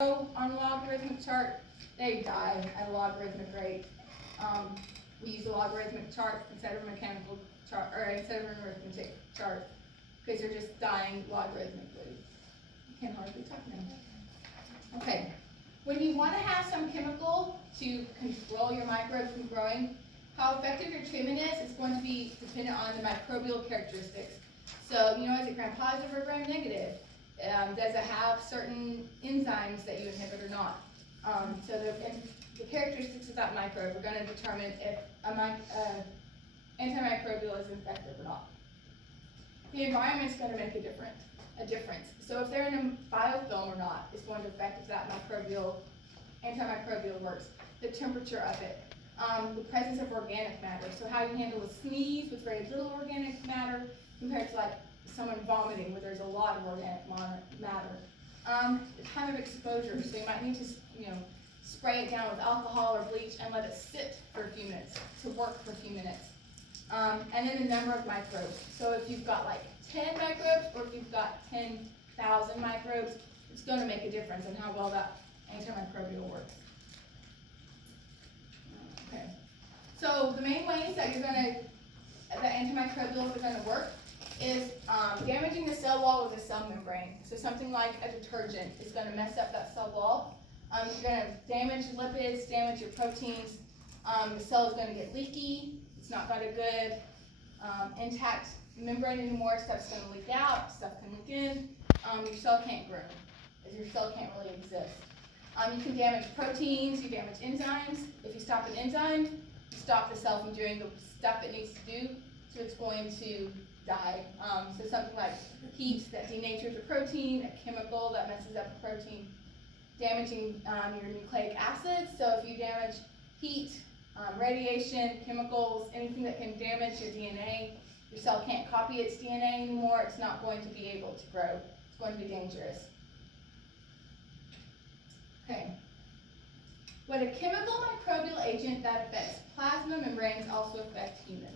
On a logarithmic chart, they die at a logarithmic rate. We use a logarithmic chart instead of a mechanical chart, or instead of an arithmetic chart, because they're just dying logarithmically. You can hardly talk now. Okay, when you want to have some chemical to control your microbes from growing, how effective your treatment is going to be dependent on the microbial characteristics. So, is it gram-positive or gram-negative? Does it have certain enzymes that you inhibit or not? So the characteristics of that microbe are going to determine if antimicrobial is effective or not. The environment is going to make a difference. So if they're in a biofilm or not is going to affect if that antimicrobial works. The temperature of it, the presence of organic matter. So how you handle a sneeze with very little organic matter compared to like someone vomiting where there's a lot of organic matter. The time of exposure, so you might need to, spray it down with alcohol or bleach and let it sit for a few minutes, to work for a few minutes. And then the number of microbes. So if you've got like 10 microbes or if you've got 10,000 microbes, it's going to make a difference in how well that antimicrobial works. Okay. So the main ways that the antimicrobials are going to work is damaging the cell wall or the cell membrane. So something like a detergent is going to mess up that cell wall. You're going to damage lipids, damage your proteins. The cell is going to get leaky. It's not got a good intact membrane anymore. Stuff's going to leak out. Stuff can leak in. Your cell can't grow, as your cell can't really exist. You can damage proteins. You damage enzymes. If you stop an enzyme, you stop the cell from doing the stuff it needs to do. So it's going to die. So something like heat that denatures a protein, a chemical that messes up a protein, damaging your nucleic acids. So if you damage heat, radiation, chemicals, anything that can damage your DNA, your cell can't copy its DNA anymore. It's not going to be able to grow. It's going to be dangerous. Okay. What a chemical microbial agent that affects plasma membranes also affect humans.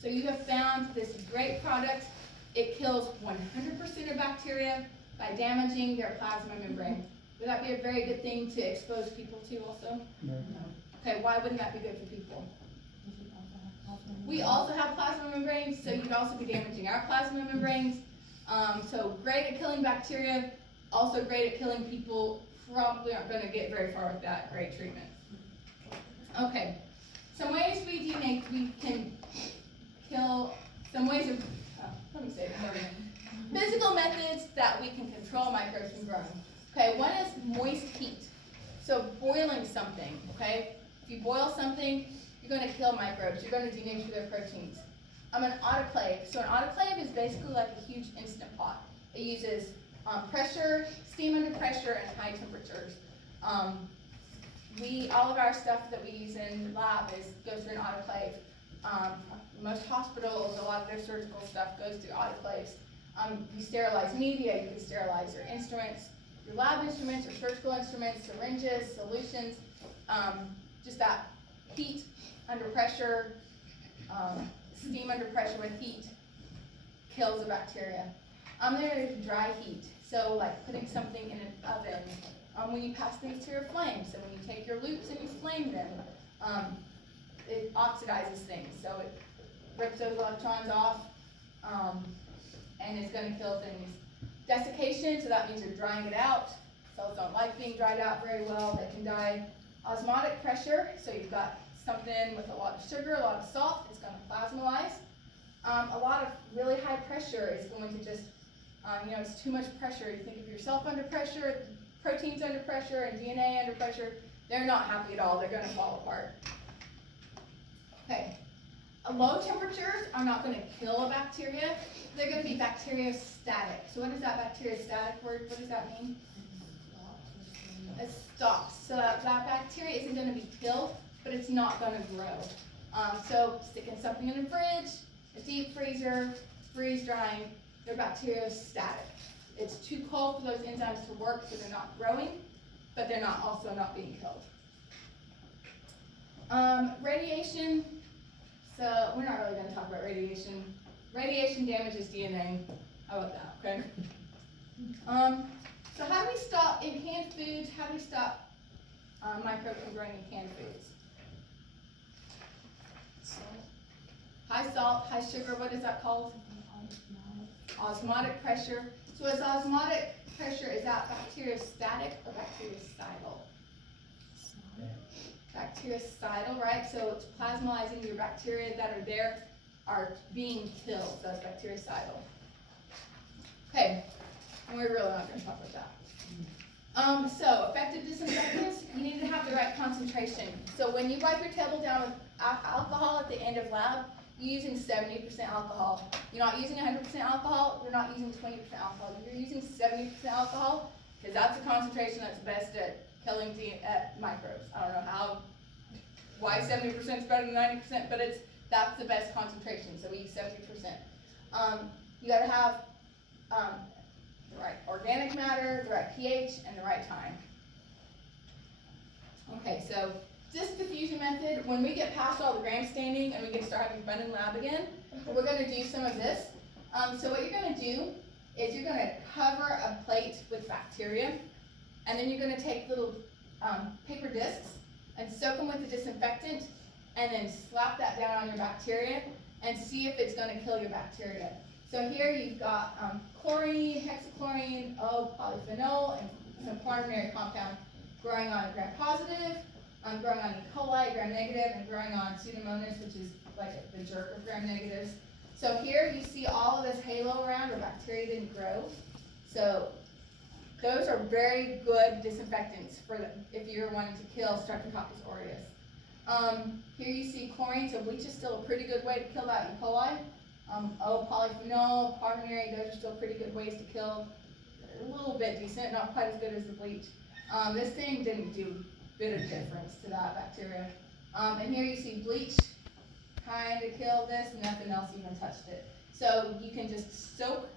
So you have found this great product. It kills 100% of bacteria by damaging their plasma membrane. Would that be a very good thing to expose people to also? No. Okay, why wouldn't that be good for people? We also have plasma membranes, so you could also be damaging our plasma membranes. So great at killing bacteria, also great at killing people. Probably aren't going to get very far with that great treatment. Okay, some ways we can kill, some ways of, let me say it again. Physical methods that we can control microbes from growing. Okay, one is moist heat. So boiling something, okay? If you boil something, you're going to kill microbes. You're going to denature their proteins. An autoclave. So an autoclave is basically like a huge instant pot. It uses pressure, steam under pressure, and high temperatures. All of our stuff that we use in the lab goes through an autoclave. Most hospitals, a lot of their surgical stuff goes through autoclaves. You sterilize media, you can sterilize your instruments, your lab instruments, your surgical instruments, syringes, solutions. Just that heat under pressure, steam under pressure with heat kills the bacteria. There is dry heat, so like putting something in an oven. When you pass things through a flame, so when you take your loops and you flame them, it oxidizes things, so it rips those electrons off, and it's going to kill things. Desiccation, so that means you're drying it out. Cells don't like being dried out very well, they can die. Osmotic pressure, so you've got something with a lot of sugar, a lot of salt, it's going to plasmalize. A lot of really high pressure is going to just, it's too much pressure. You think of yourself under pressure, proteins under pressure, and DNA under pressure, they're not happy at all, they're going to fall apart. Okay, low temperatures are not going to kill a bacteria, they're going to be bacteriostatic. So what is that bacteriostatic word, what does that mean? It stops. So that bacteria isn't going to be killed, but it's not going to grow. So sticking something in a fridge, a deep freezer, freeze drying, they're bacteriostatic. It's too cold for those enzymes to work, so they're not growing, but they're also not being killed. Radiation, so we're not really going to talk about radiation. Radiation damages DNA. How about that, okay? So how do we stop, in canned foods, how do we stop microbes from growing in canned foods? High salt, high sugar, what is that called? Osmotic pressure. So is osmotic pressure, is that bacteriostatic or bactericidal? Bactericidal, right? So it's plasmalizing, your bacteria that are there are being killed, so that's bactericidal. Okay, and we're really not going to talk about that. So effective disinfectants, you need to have the right concentration. So when you wipe your table down with alcohol at the end of lab, you're using 70% alcohol. You're not using 100% alcohol, you're not using 20% alcohol, you're using 70% alcohol, because that's the concentration that's best at killing microbes. I don't know why 70% is better than 90%, but that's the best concentration, so we use 70%. You gotta have the right organic matter, the right pH, and the right time. Okay, so this diffusion method, when we get past all the gram standing and we get to start having fun in lab again, we're going to do some of this. So what you're going to do is you're going to cover a plate with bacteria, and then you're going to take little paper discs and soak them with the disinfectant, and then slap that down on your bacteria and see if it's going to kill your bacteria. So here you've got chlorine, hexachlorine, O-polyphenol, and some quaternary compound growing on gram-positive, growing on E. coli, gram-negative, and growing on Pseudomonas, which is like the jerk of gram-negatives. So here you see all of this halo around where bacteria didn't grow. So those are very good disinfectants for if you're wanting to kill Streptococcus aureus. Here you see chlorine, so bleach is still a pretty good way to kill that E. coli. O-polyphenol, quaternary, those are still pretty good ways to kill. A little bit decent, not quite as good as the bleach. This thing didn't do a bit of difference to that bacteria. And here you see bleach kind of killed this, nothing else even touched it. So you can just soak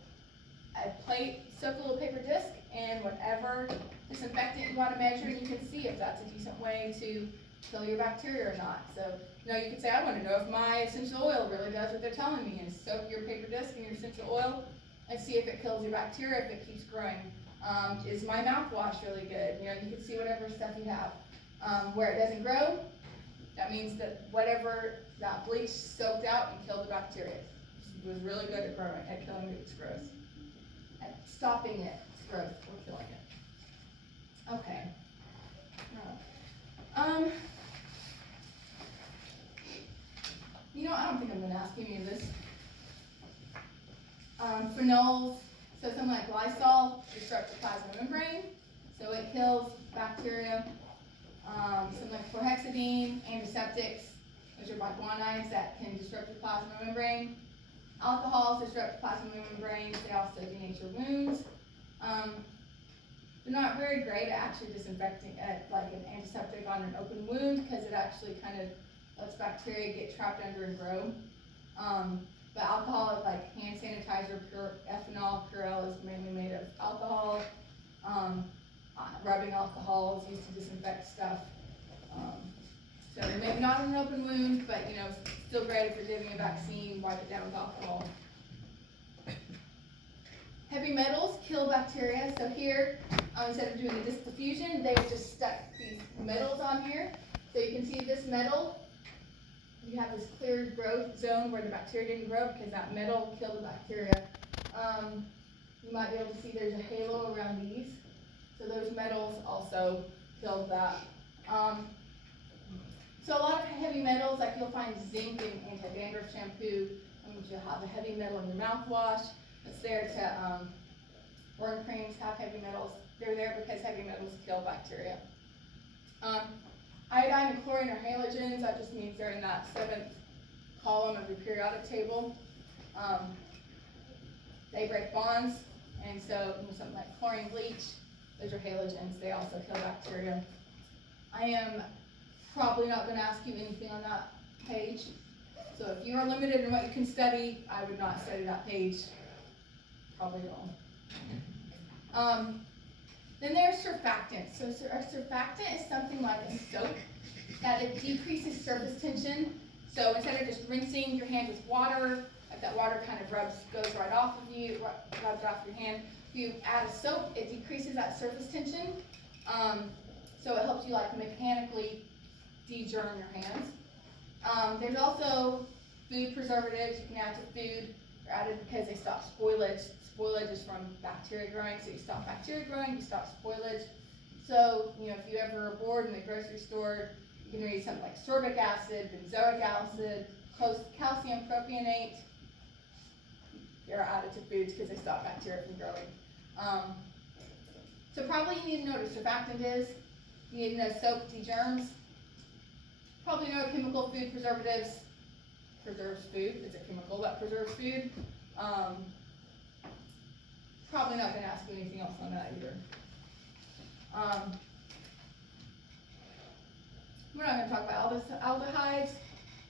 a plate, soak a little paper disc, and whatever disinfectant you want to measure, you can see if that's a decent way to kill your bacteria or not. So, you know, you could say, I want to know if my essential oil really does what they're telling me, and soak your paper disc in your essential oil and see if it kills your bacteria, if it keeps growing. Is my mouthwash really good? You know, you can see whatever stuff you have. Where it doesn't grow, that means that whatever that bleach soaked out and killed the bacteria. It was really good at growing, at killing its growth, at stopping its growth or killing it. Okay. You know, I don't think I'm going to ask any of this. Phenols, so something like Lysol disrupts the plasma membrane, so it kills bacteria. Something like chlorhexidine, antiseptics, which are biguanides that can disrupt the plasma membrane. Alcohols disrupt the plasma membrane, they also denature wounds. They're not very great at actually disinfecting like an antiseptic on an open wound, because it actually kind of lets bacteria get trapped under and grow. But alcohol, like hand sanitizer, ethanol, Purell is mainly made of alcohol. Rubbing alcohol is used to disinfect stuff. So maybe not an open wound, but you know, still great if you're giving a vaccine, wipe it down with alcohol. Heavy metals kill bacteria. So here, instead of doing this diffusion, they just stuck these metals on here. So you can see this metal, you have this clear growth zone where the bacteria didn't grow because that metal killed the bacteria. You might be able to see there's a halo around these. So those metals also killed that. So a lot of heavy metals, like you'll find zinc in anti-dandruff shampoo. You'll have a heavy metal in your mouthwash. It's there to, burn creams have heavy metals. They're there because heavy metals kill bacteria. Iodine and chlorine are halogens. That just means they're in that 7th column of your periodic table. They break bonds, and so something like chlorine bleach, those are halogens. They also kill bacteria. I am probably not going to ask you anything on that page. So if you are limited in what you can study, I would not study that page. Probably wrong. Then there's surfactants. So a surfactant is something like a soap that it decreases surface tension. So instead of just rinsing your hand with water, if that water kind of goes right off of you, rubs off your hand, you add a soap, it decreases that surface tension. So it helps you like mechanically de-germ your hands. There's also food preservatives you can add to food. They're added because they stop spoilage. Spoilage is from bacteria growing, so you stop bacteria growing, you stop spoilage. So, if you ever are bored in the grocery store, you can read something like sorbic acid, benzoic acid, calcium propionate. They're added to foods because they stop bacteria from growing. So probably you need to know what a surfactant is. You need to know soap de-germs. Probably know chemical food preservatives. Preserves food. It's a chemical that preserves food. Probably not going to ask you anything else on that either. We're not going to talk about aldehydes.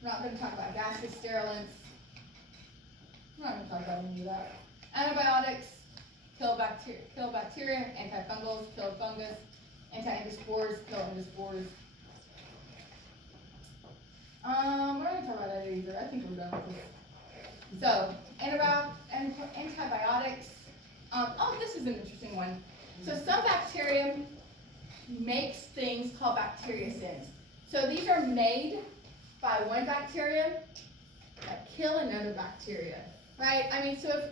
We're not going to talk about gases, sterilants. We're not going to talk about any of that. Antibiotics kill bacteria, antifungals kill fungus, anti-endospores kill endospores. We're not going to talk about that either. I think we're done with this. So, antibiotics. This is an interesting one. So some bacteria makes things called bacteriocins. So these are made by one bacteria that kill another bacteria, right? I mean, so if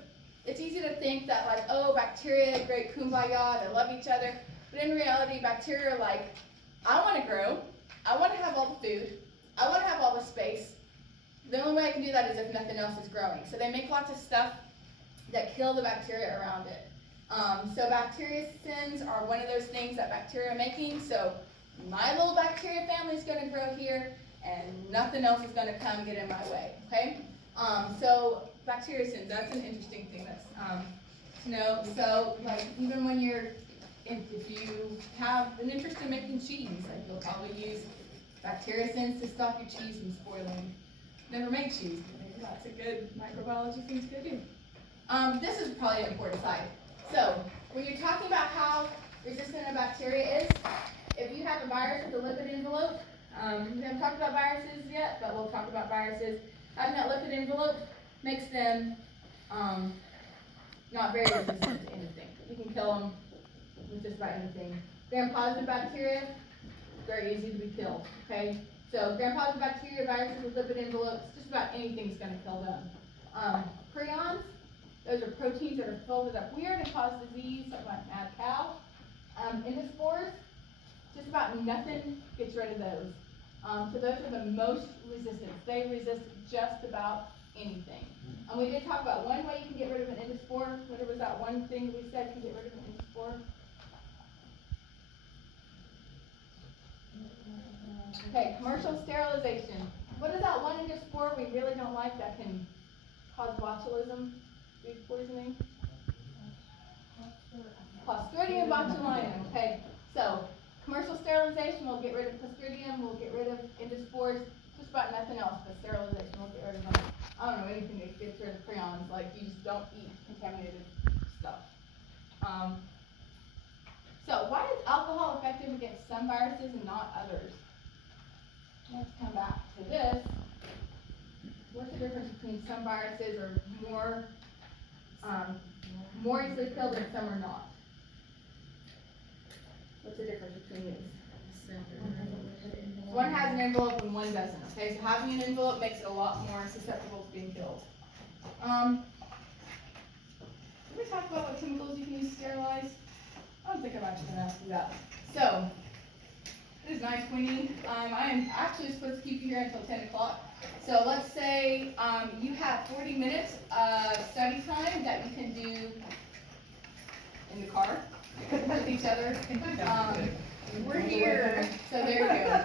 it's easy to think that like, oh, bacteria, great kumbaya, they love each other. But in reality, bacteria are like, I want to grow, I want to have all the food, I want to have all the space. The only way I can do that is if nothing else is growing. So they make lots of stuff that kill the bacteria around it. So bacteriocins are one of those things that bacteria are making. So my little bacteria family is going to grow here, and nothing else is going to come get in my way. Okay. So bacteriocins, that's an interesting thing that's to know. So like even when if you have an interest in making cheese, like you'll probably use bacteriocins to stop your cheese from spoiling. Never make cheese, but maybe that's a good microbiology thing to do. This is probably an important slide. So when you're talking about how resistant a bacteria is, if you have a virus with a lipid envelope, we haven't talked about viruses yet, but we'll talk about viruses. Having that lipid envelope makes them not very resistant to anything. You can kill them with just about anything. Gram-positive bacteria, very easy to be killed. Okay, so gram-positive bacteria, viruses with lipid envelopes, just about anything's going to kill them. Prions, those are proteins that are folded up weird and cause disease, something like mad cow. Endospores, just about nothing gets rid of those. So those are the most resistant. They resist just about anything. We did talk about one way you can get rid of an endospore. What was that one thing we said can get rid of an endospore? Okay, commercial sterilization. What is that one endospore we really don't like that can cause botulism, food poisoning? Clostridium botulinum. Okay, so commercial sterilization will get rid of Clostridium, will get rid of endospores, just about nothing else, but sterilization will get rid of them. I don't know anything that gets rid of prions, like you just don't eat contaminated stuff. So why is alcohol effective against some viruses and not others? Let's come back to this. What's the difference between some viruses are more easily killed and some are not? What's the difference between these? One has an envelope and one doesn't. Okay, so having an envelope makes it a lot more susceptible to being killed. Did we talk about what chemicals you can use to sterilize? I don't think I'm actually going to ask you that. So, it is 9:20. I am actually supposed to keep you here until 10 o'clock. So let's say you have 40 minutes of study time that you can do in the car with each other. We're here. So there you go.